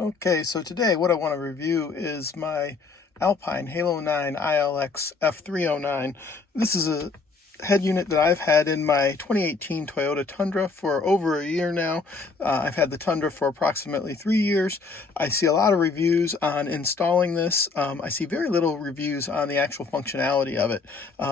Okay, so today what I want to review is my Alpine Halo9 ILX F309. This is a head unit that I've had in my 2018 Toyota Tundra for over a year now. I've had the Tundra for approximately 3 years. I see a lot of reviews on installing this. I see very little reviews on the actual functionality of it.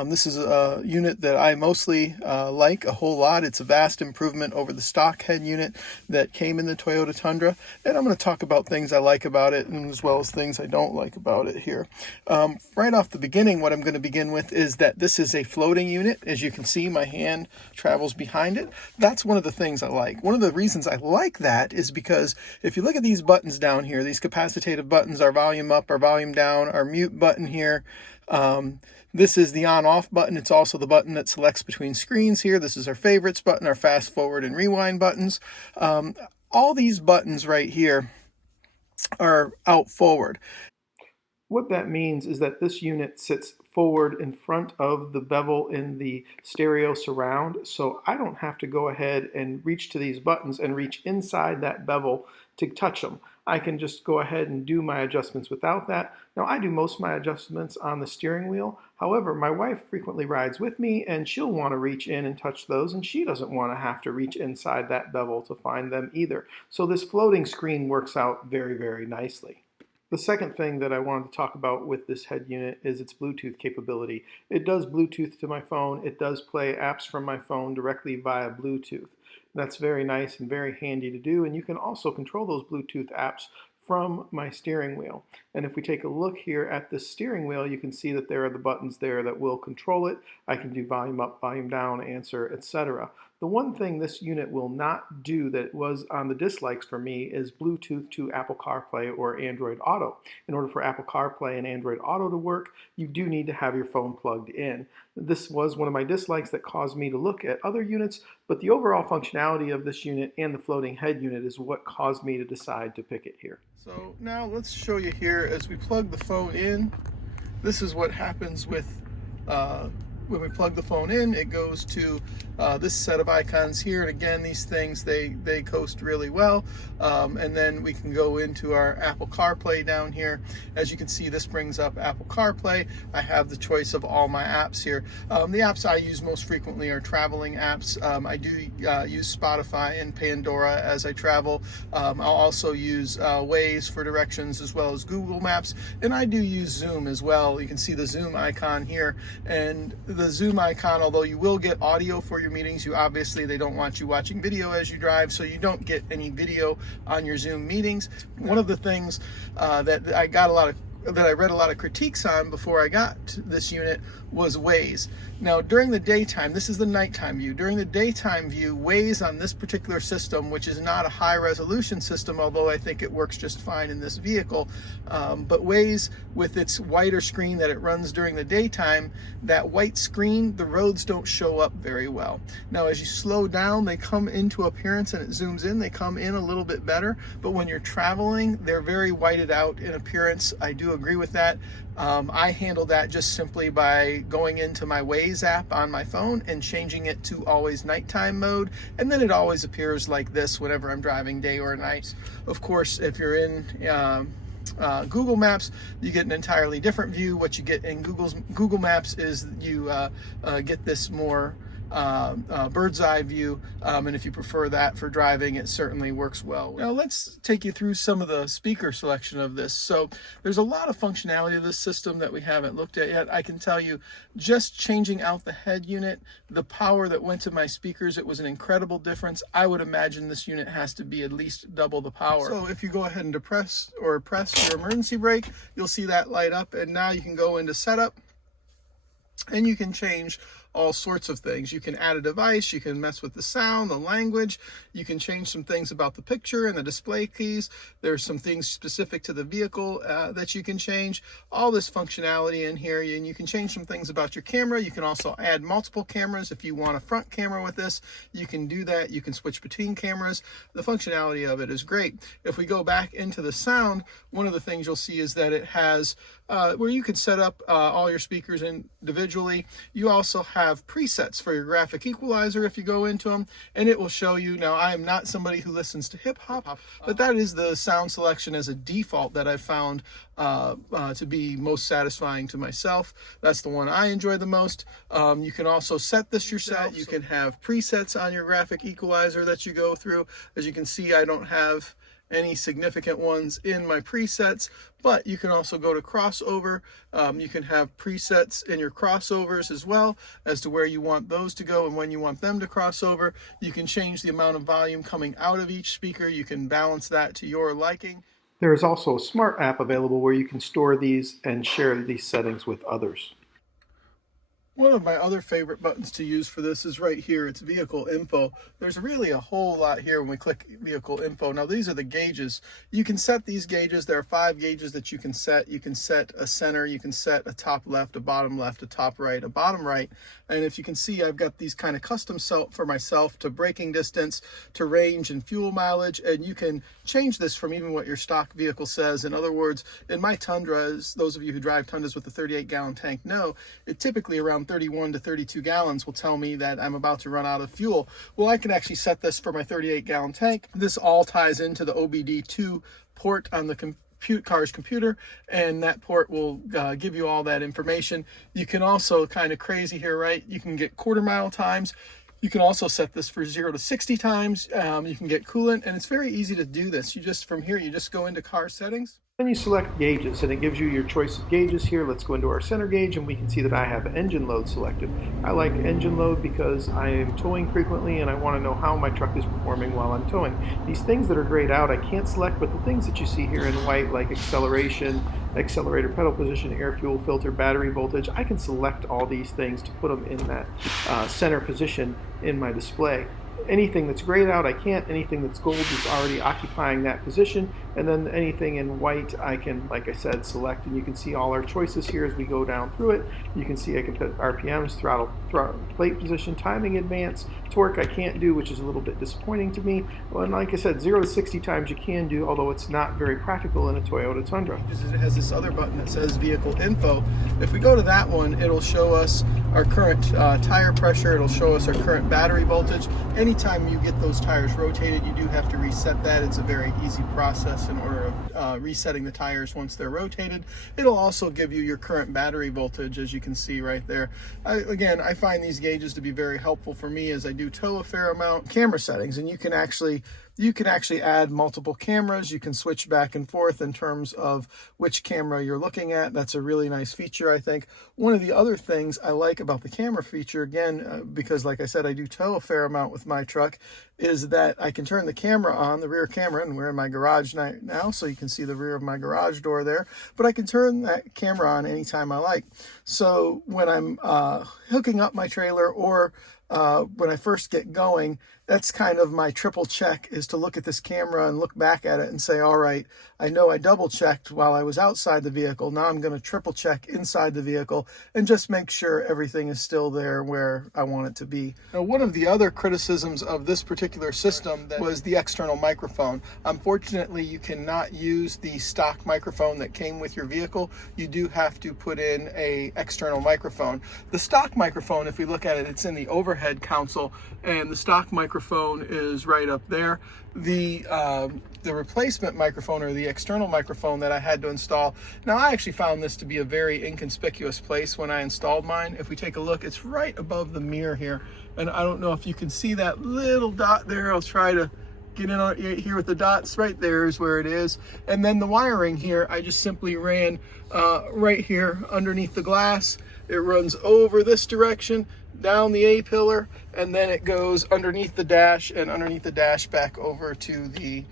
This is a unit that I mostly like a whole lot. It's a vast improvement over the stock head unit that came in the Toyota Tundra, and I'm going to talk about things I like about it and as well as things I don't like about it here. Right off the beginning, what I'm going to begin with is that this is a floating unit. As you can see, my hand travels behind it. That's one of the things I like. One of the reasons I like that is because if you look at these buttons down here, these capacitive buttons, our volume up, our volume down, our mute button here, this is the on-off button. It's also the button that selects between screens here. This is our favorites button, our fast forward and rewind buttons. All these buttons right here are out forward. What that means is that this unit sits forward in front of the bevel in the stereo surround, so I don't have to go ahead and reach to these buttons and reach inside that bevel to touch them. I can just go ahead and do my adjustments without that. Now, I do most of my adjustments on the steering wheel. However, my wife frequently rides with me and she'll want to reach in and touch those, and she doesn't want to have to reach inside that bevel to find them either. So this floating screen works out very, very nicely. The second thing that I wanted to talk about with this head unit is its Bluetooth capability. It does Bluetooth to my phone. It does play apps from my phone directly via Bluetooth. That's very nice and very handy to do, and you can also control those Bluetooth apps from my steering wheel. And if we take a look here at the steering wheel, you can see that there are the buttons there that will control it. I can do volume up, volume down, answer, etc. The one thing this unit will not do that was on the dislikes for me is Bluetooth to Apple CarPlay or Android Auto. In order for Apple CarPlay and Android Auto to work, you do need to have your phone plugged in. This was one of my dislikes that caused me to look at other units, but the overall functionality of this unit and the floating head unit is what caused me to decide to pick it here. So now let's show you here as we plug the phone in. This is what happens with when we plug the phone in. It goes to this set of icons here, and again, these things they coast really well. And then we can go into our Apple CarPlay down here. As you can see, this brings up Apple CarPlay. I have the choice of all my apps here. The apps I use most frequently are traveling apps. I do use Spotify and Pandora as I travel. I'll also use Waze for directions as well as Google Maps, and I do use Zoom as well. You can see the Zoom icon here, and the Zoom icon, although you will get audio for your meetings, they don't want you watching video as you drive, so you don't get any video on your Zoom meetings. One of the things that I read a lot of critiques on before I got this unit was Waze. Now, during the daytime, this is the nighttime view. During the daytime view, Waze on this particular system, which is not a high resolution system, although I think it works just fine in this vehicle, but Waze, with its wider screen that it runs during the daytime, that white screen, the roads don't show up very well. Now, as you slow down, they come into appearance and it zooms in. They come in a little bit better, but when you're traveling, they're very whited out in appearance. I do agree with that. I handle that just simply by going into my Waze app on my phone and changing it to always nighttime mode, and then it always appears like this whenever I'm driving day or night. Of course, if you're in Google Maps, you get an entirely different view. What you get in Google Maps is you get this more bird's eye view, and if you prefer that for driving, it certainly works well. Now let's take you through some of the speaker selection of this. So there's a lot of functionality of this system that we haven't looked at yet. I can tell you, just changing out the head unit, the power that went to my speakers, it was an incredible difference. I would imagine this unit has to be at least double the power. So if you go ahead and press your emergency brake, you'll see that light up, and now you can go into setup and you can change all sorts of things. You can add a device, you can mess with the sound, the language, you can change some things about the picture and the display keys. There's some things specific to the vehicle that you can change. All this functionality in here, and you can change some things about your camera. You can also add multiple cameras. If you want a front camera with this, you can do that. You can switch between cameras. The functionality of it is great. If we go back into the sound, one of the things you'll see is that it has where you can set up all your speakers individually. You also have presets for your graphic equalizer if you go into them, and it will show you. Now, I am not somebody who listens to hip hop, but that is the sound selection as a default that I've found to be most satisfying to myself. That's the one I enjoy the most. You can also set this yourself. You can have presets on your graphic equalizer that you go through. As you can see, I don't have any significant ones in my presets, but you can also go to crossover. You can have presets in your crossovers as well as to where you want those to go and when you want them to cross over. You can change the amount of volume coming out of each speaker. You can balance that to your liking. There is also a smart app available where you can store these and share these settings with others. One of my other favorite buttons to use for this is right here. It's vehicle info. There's really a whole lot here when we click vehicle info. Now, these are the gauges. You can set these gauges. There are 5 gauges that you can set. You can set a center, you can set a top left, a bottom left, a top right, a bottom right. And if you can see, I've got these kind of custom set for myself to braking distance, to range and fuel mileage. And you can change this from even what your stock vehicle says. In other words, in my Tundras, those of you who drive Tundras with a 38-gallon tank know, it typically around 31 to 32 gallons will tell me that I'm about to run out of fuel. Well, I can actually set this for my 38-gallon tank. This all ties into the OBD2 port on the car's computer, and that port will give you all that information. You can also, kind of crazy here, right? You can get quarter-mile times. You can also set this for 0 to 60 times. You can get coolant, and it's very easy to do this. You just, from here, you just go into car settings. Then you select gauges, and it gives you your choice of gauges here. Let's go into our center gauge, and we can see that I have engine load selected. I like engine load because I am towing frequently, and I want to know how my truck is performing while I'm towing. These things that are grayed out, I can't select, but the things that you see here in white, like acceleration, accelerator pedal position, air fuel filter, battery voltage, I can select all these things to put them in that center position in my display. Anything that's grayed out, I can't. Anything that's gold is already occupying that position. And then anything in white, I can, like I said, select. And you can see all our choices here as we go down through it. You can see I can put RPMs, throttle plate position, timing advance, torque I can't do, which is a little bit disappointing to me. Well, and like I said, 0 to 60 times you can do, although it's not very practical in a Toyota Tundra. It has this other button that says vehicle info. If we go to that one, it'll show us our current tire pressure. It'll show us our current battery voltage. Anytime you get those tires rotated, you do have to reset that. It's a very easy process in order of resetting the tires once they're rotated. It'll also give you your current battery voltage, as you can see right there. Again, I find these gauges to be very helpful for me as I do tow a fair amount. Camera settings, and you can actually add multiple cameras. You can switch back and forth in terms of which camera you're looking at. That's a really nice feature, I think. One of the other things I like about the camera feature, again, because like I said, I do tow a fair amount with my truck, is that I can turn the camera on, the rear camera, and we're in my garage now, so you can see the rear of my garage door there, but I can turn that camera on anytime I like. So when I'm hooking up my trailer, or when I first get going, that's kind of my triple check, is to look at this camera and look back at it and say, all right, I know I double checked while I was outside the vehicle. Now I'm going to triple check inside the vehicle and just make sure everything is still there where I want it to be. Now, one of the other criticisms of this particular system was the external microphone. Unfortunately, you cannot use the stock microphone that came with your vehicle. You do have to put in an external microphone. The stock microphone, if we look at it, it's in the overhead console, and the stock microphone is right up there. The replacement microphone, or the external microphone that I had to install, now I actually found this to be a very inconspicuous place when I installed mine. If we take a look, it's right above the mirror here, and I don't know if you can see that little dot there. I'll try to get in on here with the dots. Right there is where it is. And then the wiring here, I just simply ran right here underneath the glass. It runs over this direction, down the A-pillar, and then it goes underneath the dash, and underneath the dash back over to the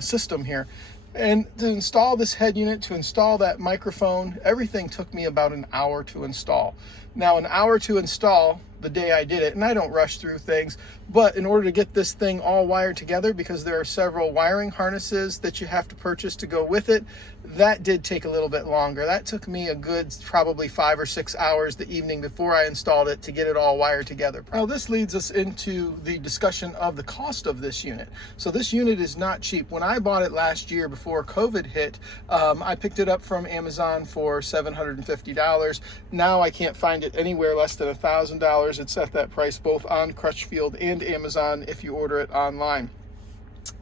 system here. And to install this head unit, to install that microphone, everything took me about an hour to install. Now, an hour to install, the day I did it, and I don't rush through things, but in order to get this thing all wired together, because there are several wiring harnesses that you have to purchase to go with it, that did take a little bit longer. That took me a good probably 5 or 6 hours the evening before I installed it to get it all wired together. Now this leads us into the discussion of the cost of this unit. So this unit is not cheap. When I bought it last year before COVID hit, I picked it up from Amazon for $750. Now I can't find it anywhere less than $1,000. It's at that price both on Crutchfield and Amazon if you order it online.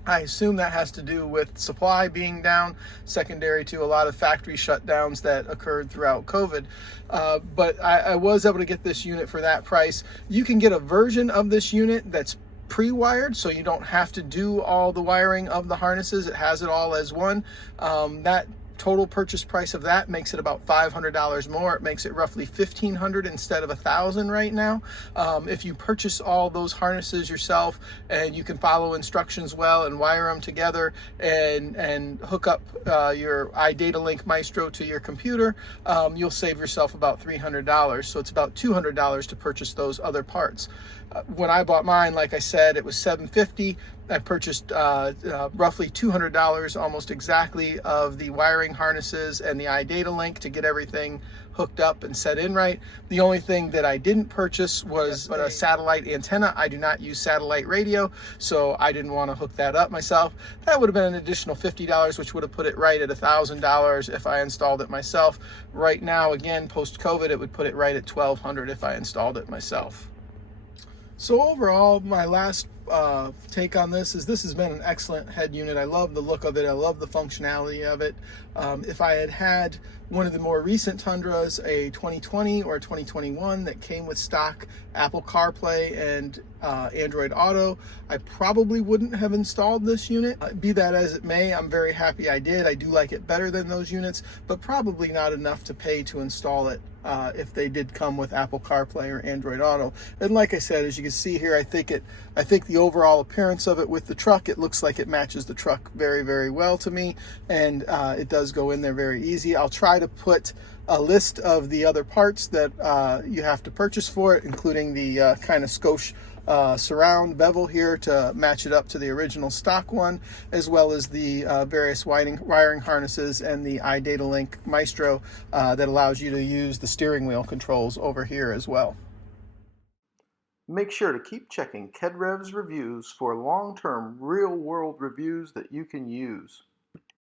I assume that has to do with supply being down, secondary to a lot of factory shutdowns that occurred throughout COVID. But I was able to get this unit for that price. You can get a version of this unit that's pre-wired, so you don't have to do all the wiring of the harnesses. It has it all as one. That total purchase price of that makes it about $500 more. It makes it roughly $1,500 instead of $1,000 right now. If you purchase all those harnesses yourself and you can follow instructions well and wire them together and hook up your iDataLink Maestro to your computer, you'll save yourself about $300. So it's about $200 to purchase those other parts. When I bought mine, like I said, it was $750. I purchased roughly $200, almost exactly, of the wiring harnesses and the iDataLink to get everything hooked up and set in right. The only thing that I didn't purchase was a satellite antenna. I do not use satellite radio, so I didn't want to hook that up myself. That would have been an additional $50, which would have put it right at $1,000 if I installed it myself. Right now, again, post-COVID, it would put it right at $1,200 if I installed it myself. So overall, my last take on this has been an excellent head unit. I love the look of it. I love the functionality of it. If I had had one of the more recent Tundras, a 2020 or a 2021 that came with stock Apple CarPlay and Android Auto, I probably wouldn't have installed this unit. Be that as it may, I'm very happy I did. I do like it better than those units, but probably not enough to pay to install it if they did come with Apple CarPlay or Android Auto. And like I said, as you can see here, I think the overall appearance of it with the truck, it looks like it matches the truck very, very well to me, and it does go in there very easy. I'll try to put a list of the other parts that you have to purchase for it, including the kind of skosh surround bevel here to match it up to the original stock one, as well as the various wiring harnesses and the iDataLink Maestro that allows you to use the steering wheel controls over here as well. Make sure to keep checking KEDREV's reviews for long-term real-world reviews that you can use.